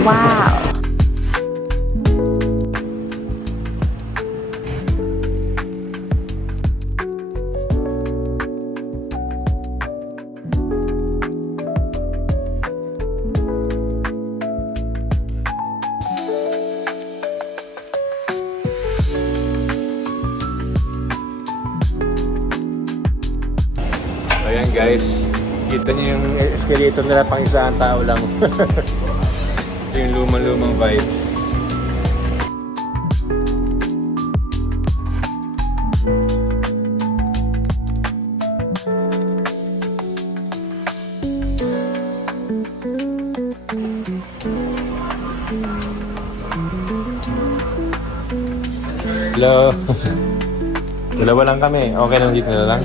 Wow! Ayan guys, kita niyo yung escalator nila pang isang tao lang. Ito yung lumang-lumang vibes. Hello. Dalawa lang kami. Okay lang dito na lang.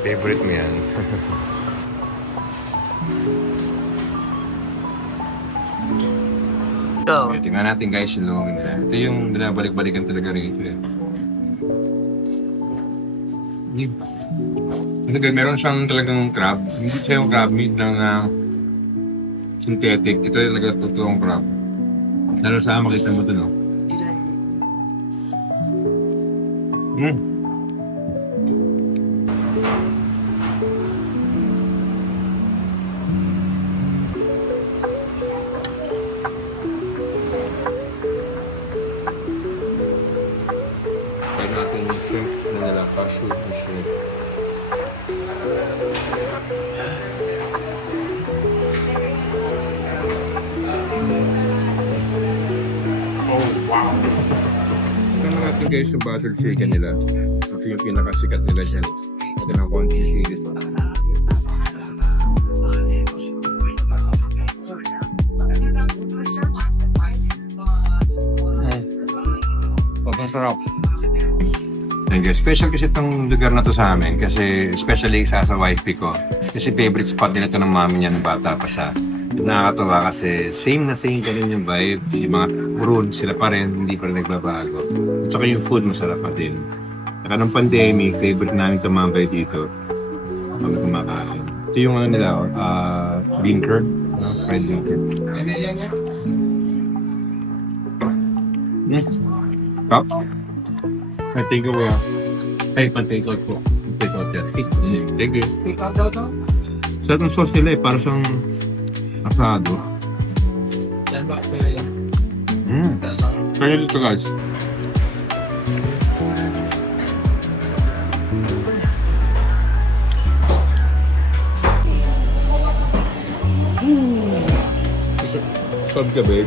Favorite mo yan. Go! Okay, tingnan natin guys yung loob nila. Ito yung binabalik-balikan talaga rito. Kasi meron siyang talagang crab. Hindi siya yung crab meat ng synthetic. Ito yung talaga totoong crab. Lalo sa makita mo ito, no? Try natin yung shrimp na nila, cashew and shrimp. Oh, wow! Tignan natin guys yung butter chicken nila. Ito yung pinakasikat nila dyan. Ito ng konti series. Sarap. Thank you. Special kasi itong lugar na to sa amin kasi especially sa wifey ko. Kasi favorite spot nila ito ng mami niya ng bata pa siya. Nakakatawa kasi same na same ka rin yung vibe. Yung mga roots sila pa rin, hindi pa rin nagbabago. At saka yung food masarap pa din. Saka ng pandemic, favorite namin tumambay dito. Kami kumakain. Ito yung ano nila, bean curd. Fried bean curd. Top? I think ko ba? Ay, pan-take out ko. Take out yan. Thank you. Sa itong sauce nila para siyang asado. Kaya dito guys. Sab ka, babe.